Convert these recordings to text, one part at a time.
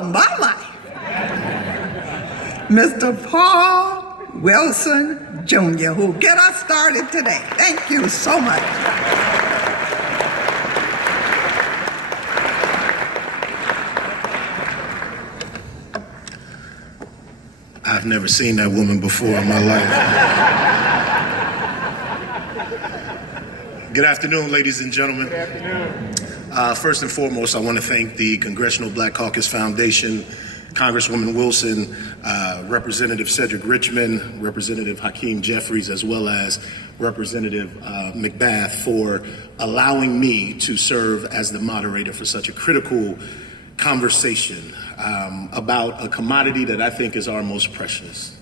of my life, Mr. Paul Wilson Jr., who will get us started today. Thank you so much. I've never seen that woman before in my life. Good afternoon, ladies and gentlemen. Good afternoon. First and foremost, I want to thank the Congressional Black Caucus Foundation, Congresswoman Wilson, Representative Cedric Richmond, Representative Hakeem Jeffries, as well as Representative McBath for allowing me to serve as the moderator for such a critical conversation about a commodity that I think is our most precious,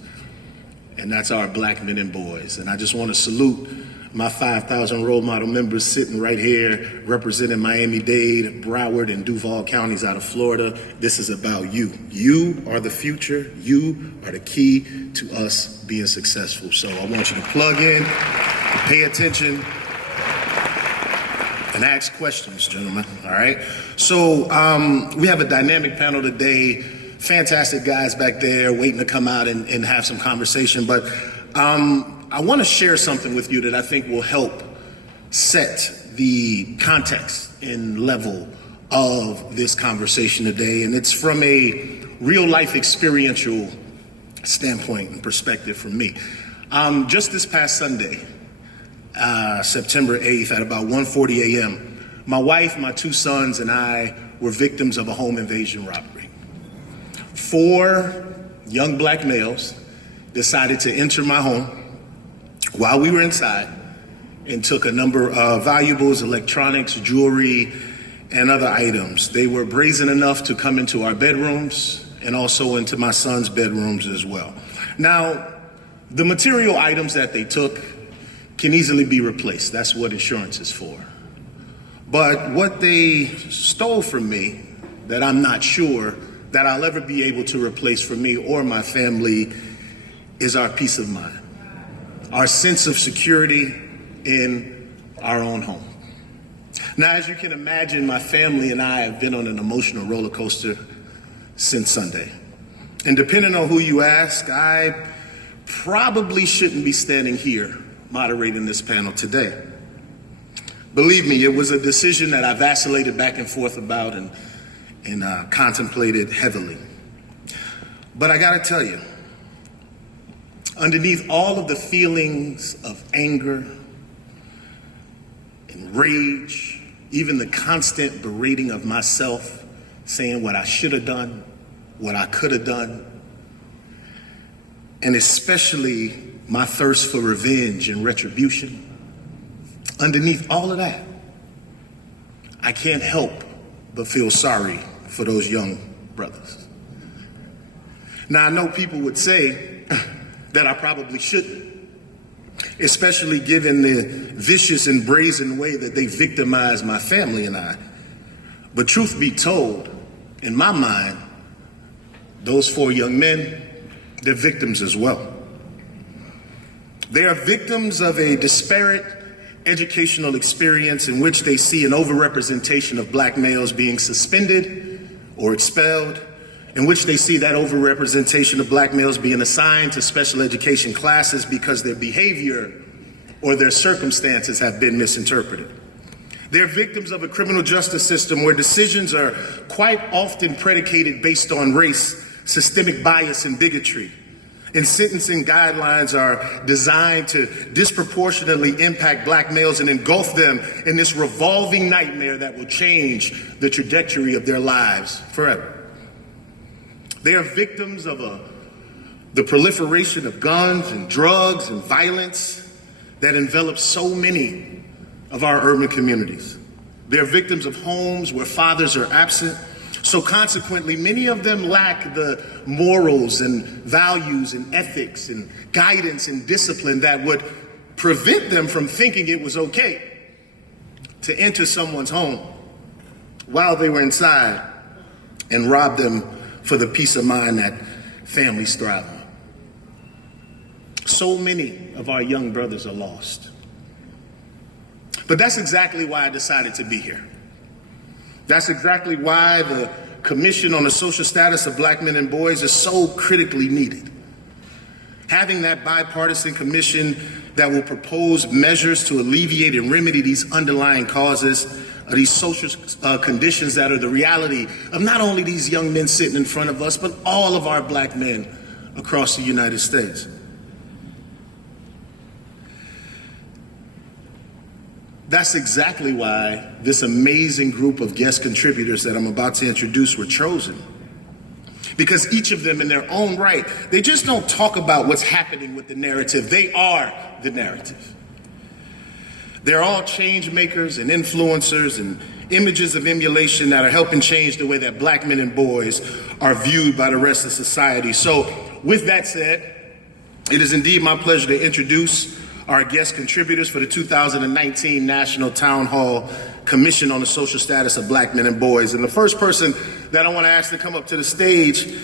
and that's our black men and boys. And I just want to salute my 5,000 role model members sitting right here representing Miami-Dade, Broward, and Duval counties out of Florida. This is about you. You are the future. You are the key to us being successful. So I want you to plug in, pay attention, and ask questions, gentlemen, all right? So we have a dynamic panel today, fantastic guys back there waiting to come out and have some conversation, but I want to share something with you that I think will help set the context and level of this conversation today, and it's from a real-life experiential standpoint and perspective from me. Just this past Sunday, September 8th at about 1:40 a.m., my wife, my two sons, and I were victims of a home invasion robbery. 4 young black males decided to enter my home while we were inside and took a number of valuables, electronics, jewelry, and other items. They were brazen enough to come into our bedrooms and also into my son's bedrooms as well. Now, the material items that they took can easily be replaced. That's what insurance is for. But what they stole from me that I'm not sure that I'll ever be able to replace for me or my family is our peace of mind, our sense of security in our own home. Now, as you can imagine, my family and I have been on an emotional roller coaster since Sunday. And depending on who you ask, I probably shouldn't be standing here moderating this panel today. Believe me, it was a decision that I vacillated back and forth about and contemplated heavily. But I gotta tell you, underneath all of the feelings of anger and rage, even the constant berating of myself, saying what I should have done, what I could have done, and especially my thirst for revenge and retribution, underneath all of that, I can't help but feel sorry for those young brothers. Now, I know people would say that I probably shouldn't, especially given the vicious and brazen way that they victimized my family and I. But truth be told, in my mind, those 4 young men, they're victims as well. They are victims of a disparate educational experience in which they see an overrepresentation of black males being suspended or expelled, in which they see that overrepresentation of black males being assigned to special education classes because their behavior or their circumstances have been misinterpreted. They're victims of a criminal justice system where decisions are quite often predicated based on race, systemic bias, and bigotry. And sentencing guidelines are designed to disproportionately impact black males and engulf them in this revolving nightmare that will change the trajectory of their lives forever. They are victims of the proliferation of guns and drugs and violence that envelops so many of our urban communities. They're victims of homes where fathers are absent. So consequently, many of them lack the morals and values and ethics and guidance and discipline that would prevent them from thinking it was okay to enter someone's home while they were inside and rob them for the peace of mind that families thrive on. So many of our young brothers are lost. But that's exactly why I decided to be here. That's exactly why the Commission on the Social Status of Black Men and Boys is so critically needed. Having that bipartisan commission that will propose measures to alleviate and remedy these underlying causes of these social conditions that are the reality of not only these young men sitting in front of us, but all of our Black men across the United States. That's exactly why this amazing group of guest contributors that I'm about to introduce were chosen. Because each of them in their own right, they just don't talk about what's happening with the narrative. They are the narrative. They're all change makers and influencers and images of emulation that are helping change the way that Black men and boys are viewed by the rest of society. So with that said, it is indeed my pleasure to introduce our guest contributors for the 2019 National Town Hall Commission on the Social Status of Black Men and Boys. And the first person that I want to ask to come up to the stage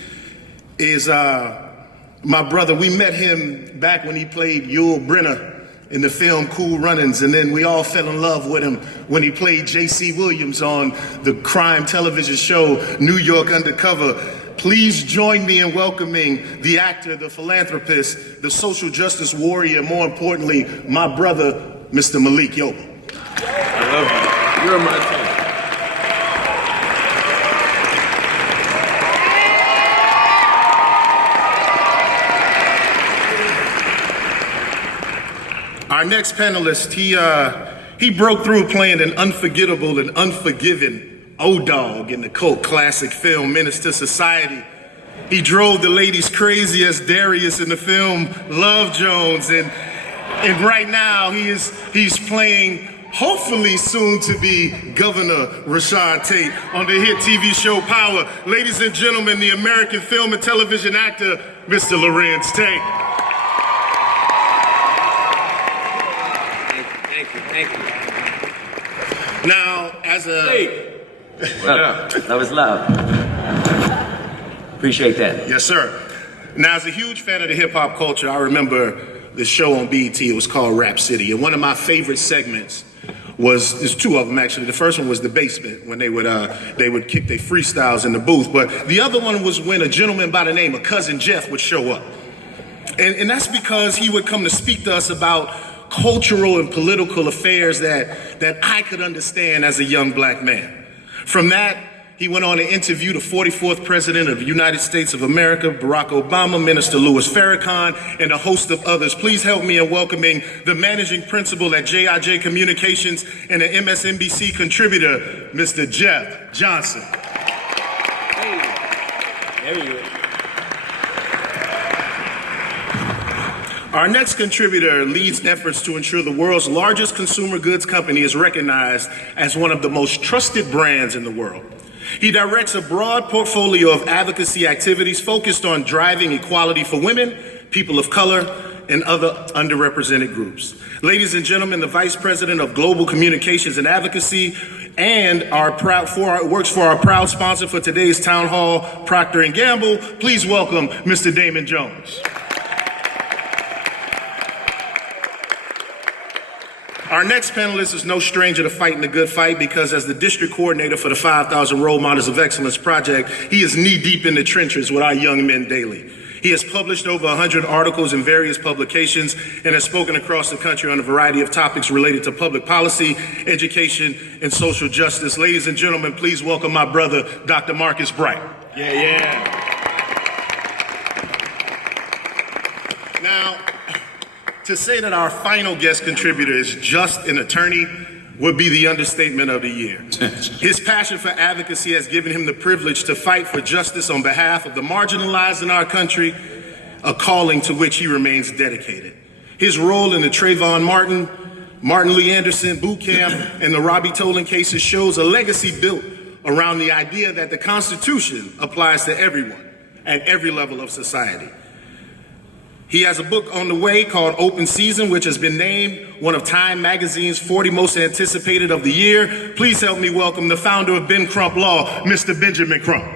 is my brother. We met him back when he played Yul Brynner in the film Cool Runnings, and then we all fell in love with him when he played J.C. Williams on the crime television show New York Undercover. Please join me in welcoming the actor, the philanthropist, the social justice warrior, more importantly, my brother, Mr. Malik Yoba. I love you. You're my team. Our next panelist, he broke through playing an unforgettable and unforgiven O-Dog in the cult classic film Menace to Society. He drove the ladies crazy as Darius in the film Love Jones, and right now he's playing hopefully soon to be Governor Rashad Tate on the hit TV show Power. Ladies and gentlemen, the American film and television actor, Mr. Lorenz Tate. Thank you. Now, as a... Hey. That was loud. Appreciate that. Yes, sir. Now, as a huge fan of the hip-hop culture, I remember the show on BET. It was called Rap City. And one of my favorite segments there's two of them, actually. The first one was The Basement, when they would kick their freestyles in the booth. But the other one was when a gentleman by the name of Cousin Jeff would show up. And that's because he would come to speak to us about cultural and political affairs that I could understand as a young Black man. From that, he went on to interview the 44th President of the United States of America, Barack Obama, Minister Louis Farrakhan, and a host of others. Please help me in welcoming the Managing Principal at JIJ Communications and an MSNBC contributor, Mr. Jeff Johnson. Hey, there you go. Our next contributor leads efforts to ensure the world's largest consumer goods company is recognized as one of the most trusted brands in the world. He directs a broad portfolio of advocacy activities focused on driving equality for women, people of color, and other underrepresented groups. Ladies and gentlemen, the Vice President of Global Communications and Advocacy and works for our proud sponsor for today's Town Hall, Procter & Gamble. Please welcome Mr. Damon Jones. Our next panelist is no stranger to fighting the good fight because as the district coordinator for the 5,000 Role Models of Excellence Project, he is knee-deep in the trenches with our young men daily. He has published over 100 articles in various publications and has spoken across the country on a variety of topics related to public policy, education, and social justice. Ladies and gentlemen, please welcome my brother, Dr. Marcus Bright. Yeah. Now, to say that our final guest contributor is just an attorney would be the understatement of the year. His passion for advocacy has given him the privilege to fight for justice on behalf of the marginalized in our country, a calling to which he remains dedicated. His role in the Trayvon Martin, Martin Lee Anderson boot camp, and the Robbie Tolan cases shows a legacy built around the idea that the Constitution applies to everyone at every level of society. He has a book on the way called Open Season, which has been named one of Time Magazine's 40 most anticipated of the year. Please help me welcome the founder of Ben Crump Law, Mr. Benjamin Crump.